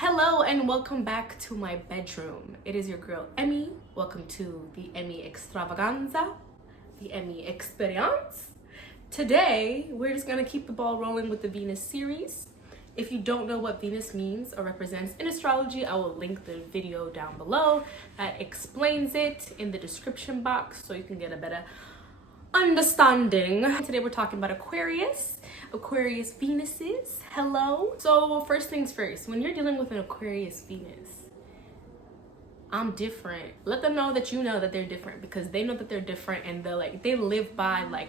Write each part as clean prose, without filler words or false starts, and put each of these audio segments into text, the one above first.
Hello and welcome back to my bedroom. It is your girl Emmy. Welcome to the Emmy Extravaganza, the Emmy Experience. Today, we're just gonna keep the ball rolling with the Venus series. If you don't know what Venus means or represents in astrology, I will link the video down below that explains it in the description box so you can get a better understanding. Today we're talking about Aquarius Venuses. Hello. So first things first, when you're dealing with an Aquarius Venus, I'm different. Let them know that you know that they're different, because they know that they're different, and they live by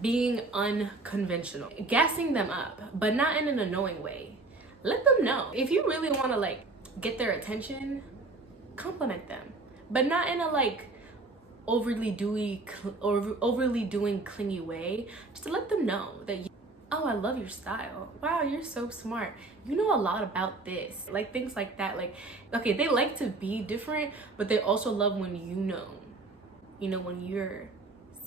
being unconventional. Gassing them up, but not in an annoying way. Let them know. If you really want to get their attention, compliment them, but not in a overly doing clingy way. Just to let them know that oh, I love your style. Wow, you're so smart. You know a lot about this. Things like that. Okay, they like to be different, but they also love when when you're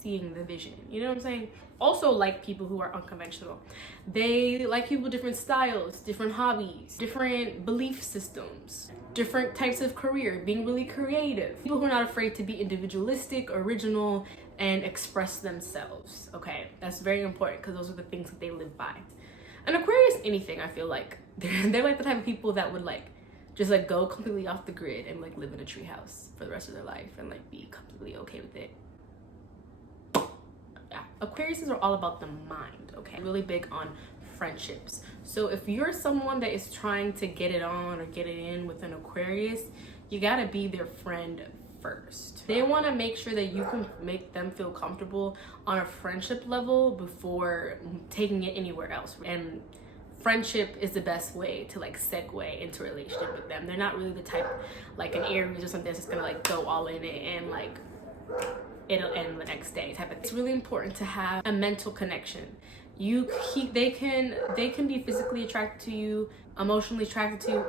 seeing the vision. You know what I'm saying? Also like people who are unconventional. They like people with different styles, different hobbies, different belief systems, different types of career, being really creative. People who are not afraid to be individualistic, original, and express themselves. Okay, that's very important because those are the things that they live by. And Aquarius, anything, I feel like they're like the type of people that would just go completely off the grid and live in a treehouse for the rest of their life and be completely okay with it. Yeah, Aquariuses are all about the mind, okay? Really big on friendships. So if you're someone that is trying to get it on or get it in with an Aquarius, you gotta be their friend first. They want to make sure that you can make them feel comfortable on a friendship level before taking it anywhere else. And friendship is the best way to segue into a relationship with them. They're not really the type an Aries or something that's just gonna go all in it and it'll end the next day type of thing. It's really important to have a mental connection. They can be physically attracted to you, emotionally attracted to you,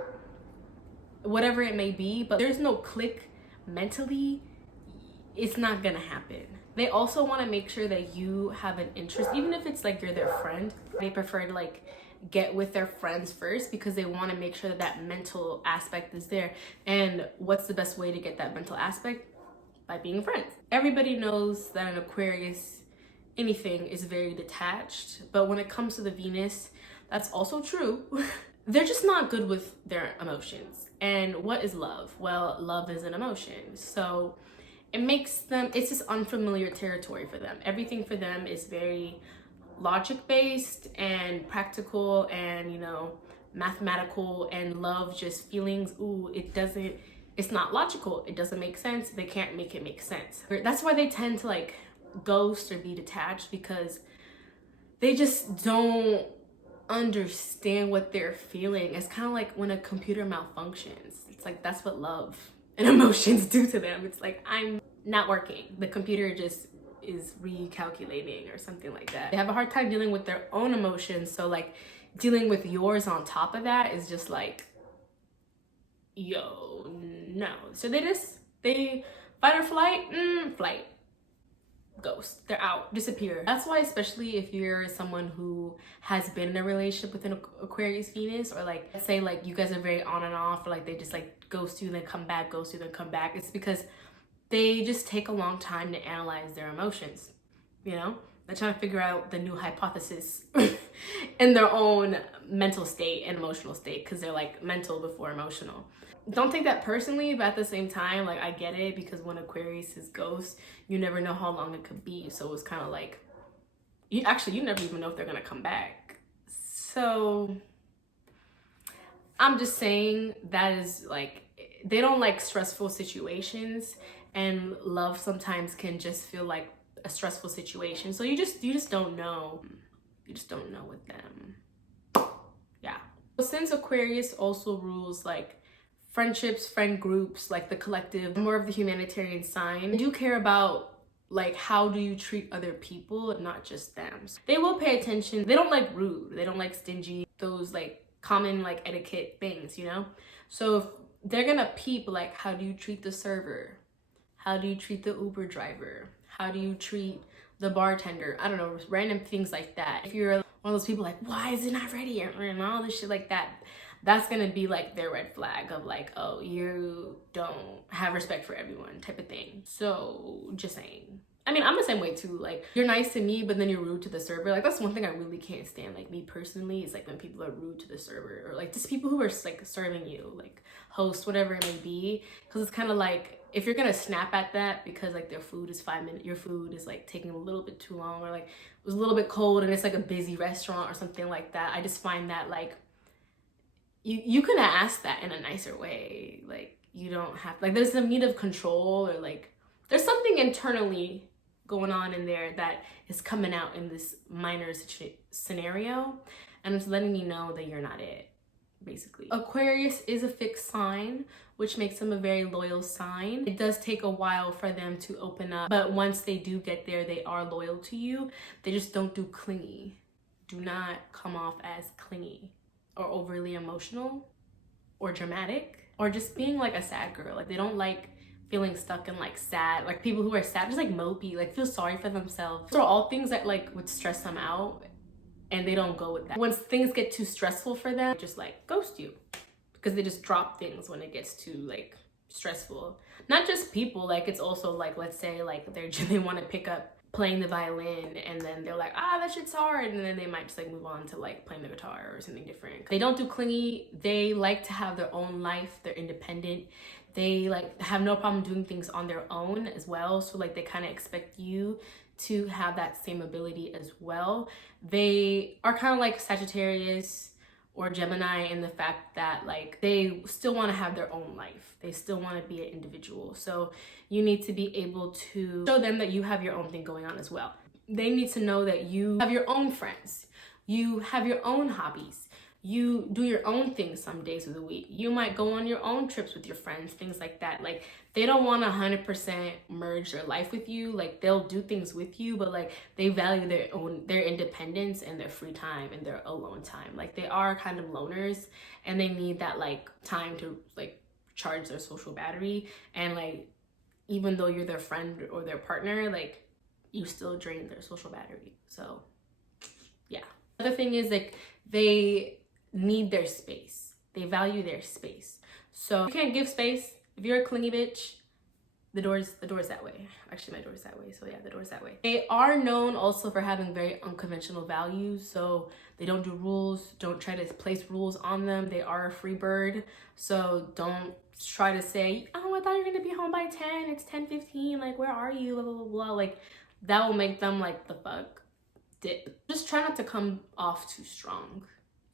whatever it may be, but there's no click mentally. It's not gonna happen. They also want to make sure that you have an interest, even if it's you're their friend. They prefer to get with their friends first because they want to make sure that mental aspect is there. And what's the best way to get that mental aspect? By being friends. Everybody knows that an Aquarius, anything, is very detached, but when it comes to the Venus, that's also true. They're just not good with their emotions. And what is love? Well, love is an emotion. So it's just unfamiliar territory for them. Everything for them is very logic based and practical and, mathematical, and love just feelings. Ooh, it's not logical. It doesn't make sense. They can't make it make sense. That's why they tend to ghost or be detached, because they just don't understand what they're feeling. It's kind of like when a computer malfunctions. It's that's what love and emotions do to them. It's I'm not working. The computer just is recalculating or something like that. They have a hard time dealing with their own emotions. So dealing with yours on top of that is just yo, no. So they fight or flight, flight. Ghost. They're out, disappear. That's why, especially if you're someone who has been in a relationship with an Aquarius Venus, or let's say you guys are very on and off, or they just ghost you then come back, ghost you then come back. It's because they just take a long time to analyze their emotions. They're trying to figure out the new hypothesis in their own mental state and emotional state, because they're mental before emotional. Don't take that personally, but at the same time, I get it, because when Aquarius is ghost, you never know how long it could be. So it's kind of you never even know if they're gonna come back. So I'm just saying that is they don't like stressful situations, and love sometimes can just feel like a stressful situation. So you just don't know. You just don't know with them. Yeah. Since Aquarius also rules friendships, friend groups, the collective, more of the humanitarian sign, they do care about how do you treat other people, not just them. They will pay attention. They don't like rude. They don't like stingy. Those common etiquette things, So if they're gonna peep how do you treat the server? How do you treat the Uber driver? How do you treat the bartender? I don't know, random things like that. If you're one of those people why is it not ready? And all this shit like that. that's gonna be like their red flag of like, oh, you don't have respect for everyone type of thing. So just saying. I mean, I'm the same way too. Like, you're nice to me, but then you're rude to the server. Like, that's one thing I really can't stand. Like, me personally, is like when people are rude to the server, or like just people who are like serving you, like host, whatever it may be. Because it's kind of like, if you're gonna snap at that because like their food is 5 minutes, your food is like taking a little bit too long, or like it was a little bit cold and it's like a busy restaurant or something like that. I just find that like you can ask that in a nicer way. Like, you don't have, like, there's a need of control, or like there's something internally going on in there that is coming out in this minor scenario, and it's letting me know that you're not it, basically. Aquarius is a fixed sign, which makes them a very loyal sign. It does take a while for them to open up, but once they do get there, they are loyal to you. They just don't do clingy. Do not come off as clingy or overly emotional or dramatic, or just being like a sad girl. Like, they don't like feeling stuck and like sad. Like, people who are sad, just like mopey, like feel sorry for themselves. Those are all things that like would stress them out, and they don't go with that. Once things get too stressful for them, they just like ghost you, because they just drop things when it gets too like stressful. Not just people, like it's also like, let's say like they want to pick up playing the violin, and then they're like, ah, that shit's hard, and then they might just like move on to like playing the guitar or something different. They don't do clingy. They like to have their own life. They're independent. They like have no problem doing things on their own as well. So like they kind of expect you to have that same ability as well. They are kind of like Sagittarius or Gemini in the fact that like they still want to have their own life. They still want to be an individual. So you need to be able to show them that you have your own thing going on as well. They need to know that you have your own friends. You have your own hobbies. You do your own things some days of the week. You might go on your own trips with your friends, things like that. Like, they don't want to 100% merge their life with you. Like, they'll do things with you, but like they value their independence and their free time and their alone time. Like, they are kind of loners, and they need that like time to like charge their social battery. And like, even though you're their friend or their partner, like, you still drain their social battery. So yeah. Other thing is like, they need their space. They value their space. So you can't give space. If you're a clingy bitch, the door's that way. Actually, my door's that way. So yeah, the door's that way. They are known also for having very unconventional values. So they don't do rules. Don't try to place rules on them. They are a free bird. So don't try to say, oh, I thought you were gonna be home by 10. It's 10:15. Like, where are you? Blah, blah, blah, blah. Like, that will make them like, the fuck? Dip. Just try not to come off too strong,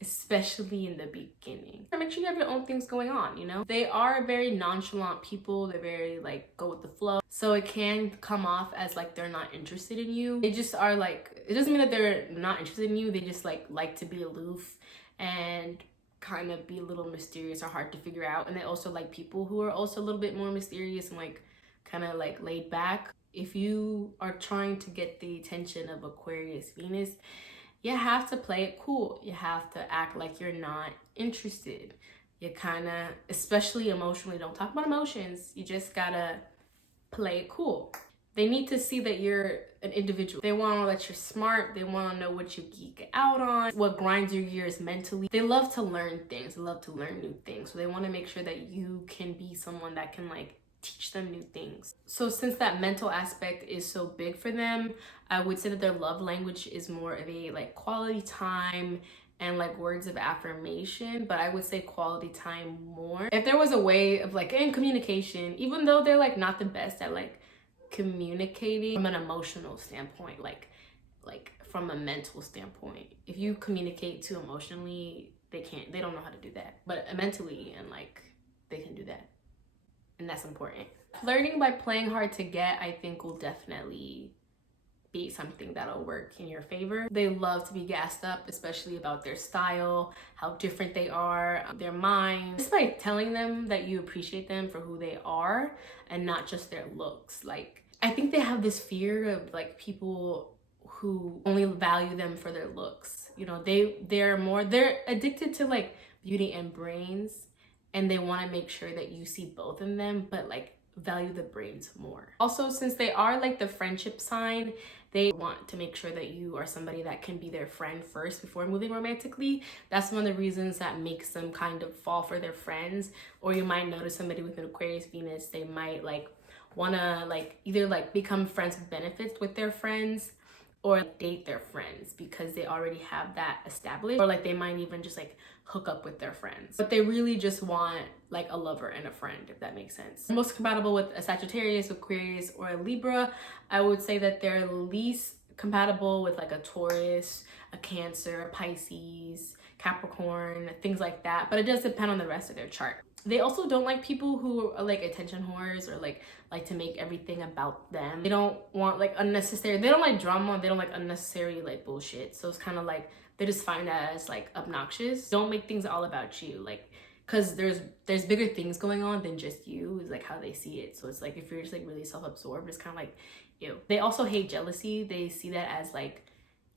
especially in the beginning. Make sure you have your own things going on, you know? They are very nonchalant people. They're very like go with the flow. So it can come off as like they're not interested in you. They just are like, it doesn't mean that they're not interested in you. They just like to be aloof and kind of be a little mysterious or hard to figure out. And they also like people who are also a little bit more mysterious and like kind of like laid back. If you are trying to get the attention of Aquarius Venus, you have to play it cool. You have to act like you're not interested. You kind of, especially emotionally, don't talk about emotions. You just gotta play it cool. They need to see that you're an individual. They want to know that you're smart. They want to know what you geek out on, what grinds your gears mentally. They love to learn things. They love to learn new things. So they want to make sure that you can be someone that can like teach them new things. So since that mental aspect is so big for them, I would say that their love language is more of a like quality time and like words of affirmation, but I would say quality time more. If there was a way of like in communication, even though they're like not the best at like communicating from an emotional standpoint, like from a mental standpoint, if you communicate too emotionally, they don't know how to do that, but mentally and like they can do that. And that's important. Flirting by playing hard to get, I think, will definitely be something that'll work in your favor. They love to be gassed up, especially about their style, how different they are, their mind. Just by telling them that you appreciate them for who they are and not just their looks. Like, I think they have this fear of like people who only value them for their looks. You know, they're addicted to like beauty and brains. And they want to make sure that you see both of them, but like value the brains more. Also, since they are like the friendship sign, They want to make sure that you are somebody that can be their friend first before moving romantically. That's one of the reasons that makes them kind of fall for their friends. Or you might notice somebody with an Aquarius Venus, they might like wanna like either like become friends with benefits with their friends or date their friends because they already have that established, or like they might even just like hook up with their friends, but they really just want like a lover and a friend, if that makes sense. Most compatible with a Sagittarius, Aquarius, or a Libra, I would say that they're least compatible with like a Taurus, a Cancer, a Pisces, Capricorn, things like that, but it does depend on the rest of their chart. They also don't like people who are like attention whores or like to make everything about them. They don't want like unnecessary, they don't like drama, they don't like unnecessary like bullshit. So it's kind of like they just find that as like obnoxious. Don't make things all about you, like, because there's bigger things going on than just you, is like how they see it. So it's like if you're just like really self-absorbed, it's kind of like ew. They also hate jealousy. They see that as like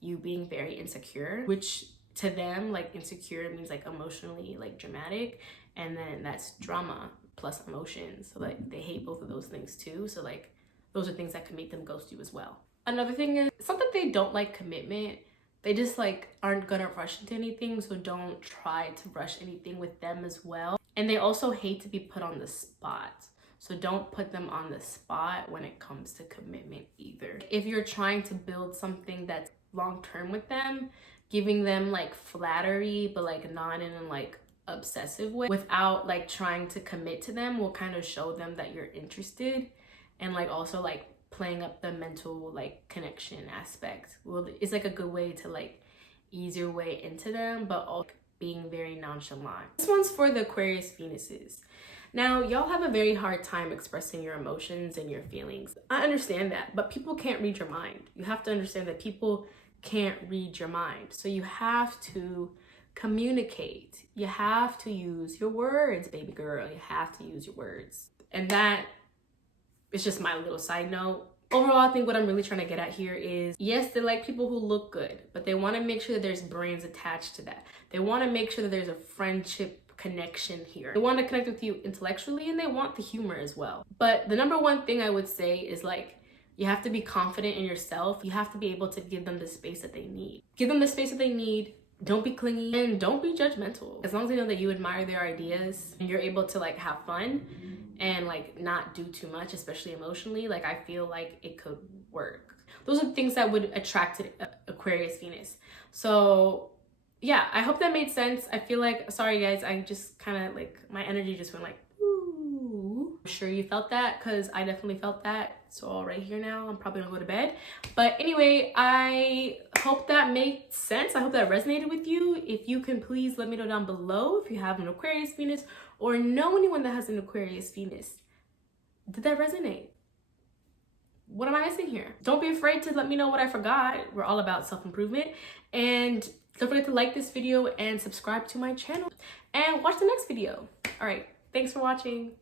you being very insecure, which to them like insecure means like emotionally like dramatic, and then that's drama plus emotions. So like they hate both of those things too. So like those are things that can make them ghost you as well. Another thing is something they don't like commitment. They just like aren't gonna rush into anything, so don't try to rush anything with them as well. And they also hate to be put on the spot, so don't put them on the spot when it comes to commitment either. If you're trying to build something that's long-term with them, giving them like flattery but like not in a like obsessive way without like trying to commit to them will kind of show them that you're interested, and like also like playing up the mental like connection aspect. Well, it's like a good way to like ease your way into them, but also being very nonchalant. This one's for the Aquarius Venuses. Now, y'all have a very hard time expressing your emotions and your feelings. I understand that, but people can't read your mind. You have to understand that people can't read your mind. So you have to communicate. You have to use your words, baby girl. You have to use your words. And that is just my little side note. Overall, I think what I'm really trying to get at here is, yes, they like people who look good, but they want to make sure that there's brains attached to that. They want to make sure that there's a friendship connection here. They want to connect with you intellectually, and they want the humor as well. But the number one thing I would say is like, you have to be confident in yourself. You have to be able to give them the space that they need. Give them the space that they need. Don't be clingy and don't be judgmental. As long as they know that you admire their ideas and you're able to like have fun and like not do too much, especially emotionally, like I feel like it could work. Those are things that would attract Aquarius Venus. So yeah, I hope that made sense. I feel like, sorry guys, I just kind of like, my energy just went like, ooh. I'm sure you felt that, because I definitely felt that. So right here now, I'm probably gonna go to bed. But anyway, I hope that made sense. I hope that resonated with you. If you can, please let me know down below if you have an Aquarius Venus or know anyone that has an Aquarius Venus. Did that resonate? What am I missing here? Don't be afraid to let me know what I forgot. We're all about self-improvement. And don't forget to like this video and subscribe to my channel and watch the next video. All right, thanks for watching.